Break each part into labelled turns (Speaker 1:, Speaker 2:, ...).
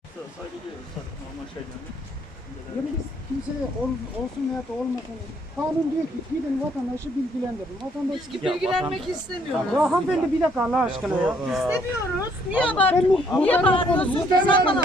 Speaker 1: Saygı duyuyoruz. Normal şeylerine.
Speaker 2: Yani biz kimseye olsun veya da olmasın. Kanun diyor ki gidin vatandaşı bilgilendirin. Vatandaş
Speaker 3: Biz bilgilenmek istemiyoruz.
Speaker 2: ya hanımefendi bir dakika Allah aşkına ya.
Speaker 3: İstemiyoruz. Niye bağırıyorsun? Niye bağırıyorsun? Sen bana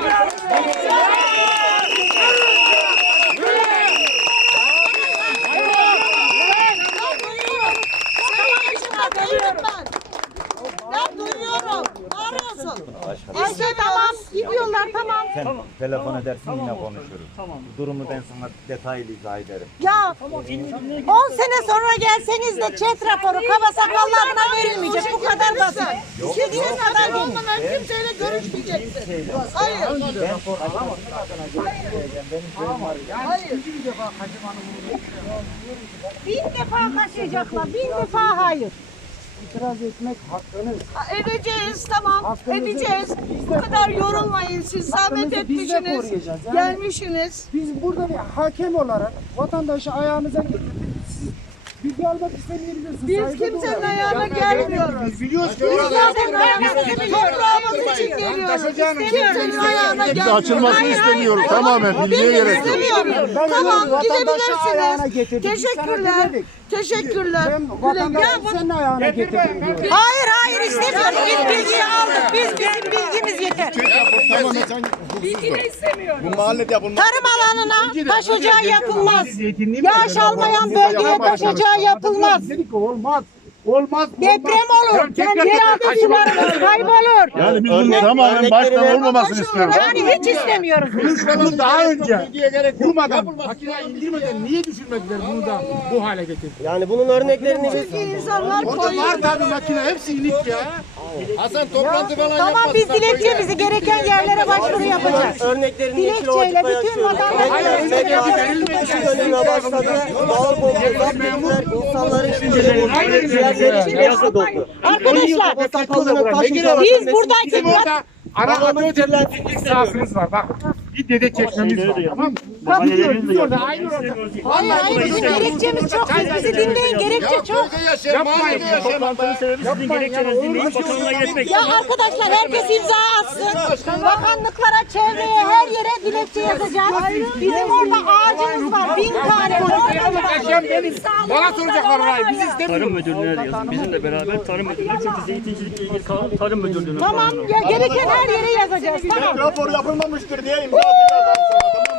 Speaker 3: ben duyuyorum. Bağırıyorsun. İşte tamam. Gidiyorlar tamam.
Speaker 4: Sen telefon edersin yine
Speaker 1: Tamam,
Speaker 4: konuşuruz.
Speaker 1: tamam.
Speaker 4: Durumu ben sana detaylı izah ederim.
Speaker 3: Ya 10 sene sonra gelseniz de chat raporu kaba sakallarına verilmeyecek. Bu kadar basit. Kimsenin haber olmadan kimseyle görüşmeyeceksin. Hayır.
Speaker 4: Ben rapor alamasın adına görüşmeyeceğim. Benim köyüm var.
Speaker 3: Hayır. Bin defa kaçacaklar. Bin defa hayır.
Speaker 2: İtiraz etmek hakkınız.
Speaker 3: Edeceğiz tamam.
Speaker 2: Hakkınızı
Speaker 3: Edeceğiz.
Speaker 2: biz
Speaker 3: Bu
Speaker 2: de
Speaker 3: kadar yorulmayın. Siz zahmet
Speaker 2: Hakkınızı biz de
Speaker 3: etmişsiniz.
Speaker 2: koruyacağız. Yani
Speaker 3: Gelmişsiniz.
Speaker 2: biz burada bir hakem olarak vatandaşı ayağınıza getirdik. Siz bilgi almak istemeyebilirsiniz.
Speaker 3: Biz
Speaker 2: Saygı
Speaker 3: kimsenin
Speaker 2: duyuyorum.
Speaker 3: ayağına gelmiyoruz.
Speaker 2: Biz biliyoruz ki
Speaker 3: Biz zaten toprağımız için geliyoruz. Kimsenin ayağına gelmiyoruz.
Speaker 5: Açılmasını
Speaker 3: Hayır,
Speaker 5: istemiyoruz.
Speaker 3: hayır.
Speaker 5: Tamamen bilgiye
Speaker 3: Biz
Speaker 5: gerek yok.
Speaker 3: istemiyoruz.
Speaker 2: Ben
Speaker 3: Tamam
Speaker 2: vatandaşı ayağına
Speaker 3: gidebilirsiniz.
Speaker 2: getirdik. Biz sana
Speaker 3: Teşekkürler.
Speaker 2: demedik.
Speaker 3: Teşekkürler.
Speaker 2: Ben vatandaşı senin ayağına getirdim diyorum.
Speaker 3: Hayır hayır istemiyoruz. Biz bilgiyi aldık. Bizim bilgimiz yeter.
Speaker 5: Tamamen sen bu mahallede yapılmaz.
Speaker 3: Tarım alanına taş ocağı yapılmaz. Yağış almayan bölgeye taş ocağı yapılmaz.
Speaker 2: Dedik ki olmaz. Olmaz.
Speaker 3: Deprem olur. Yeraltı sularımız kaybolur.
Speaker 5: Yani biz bunun tamamen baştan olmamasını istiyoruz.
Speaker 3: Yani hiç istemiyoruz.
Speaker 2: Bunu daha önce kurmadan, makineyi indirmeden niye düşürmediler bunu da bu hale getirdi?
Speaker 6: Yani bunun örneklerini
Speaker 3: Çünkü insanlar
Speaker 2: Orada
Speaker 3: koyuyor.
Speaker 2: var tabii makine hepsi inik ya.
Speaker 5: Hasan toplantı falan
Speaker 3: Tamam biz dilekçemizi gereken yerlere başvuru yapacağız.
Speaker 6: örneklerini
Speaker 3: Dilekçeyle bütün vatandaşlarımızı
Speaker 6: döneme başladı. Doğal kompozlar dediler. İnsanların şimdileri ciğerleri yaşla doldu.
Speaker 3: Arkadaşlar biz buradayken
Speaker 2: Orada araba ödemlendirdik sahasımız var bak. Bir dede çekmemiz var tamam mı? Biz orada aynı orada.
Speaker 3: hayır hayır bizim gerekçemiz çok. Siz bizi dinleyin gerekçe çok.
Speaker 2: Yapmayın.
Speaker 1: Toplantının sebebi sizin gerekçenizi dinleyip bakanlığa iletmek.
Speaker 3: Ya arkadaşlar herkes imza atsın. Bakanlıklara, çevreye, her yere dilekçe yazacağız. Bizim orada ağacımız var. 1000 tane.
Speaker 2: Bana soracaklar orayı. Biz istemiyoruz.
Speaker 1: Tarım Müdürlüğü'ne de yazın. Bizimle beraber Tarım Müdürlüğü. Çünkü zeytincilikle ilgili kanun Tarım Müdürlüğü'nün
Speaker 3: Tamam ya gereken her yere yazacağız. Tamam.
Speaker 5: rapor yapılmamıştır diye imza atacağız.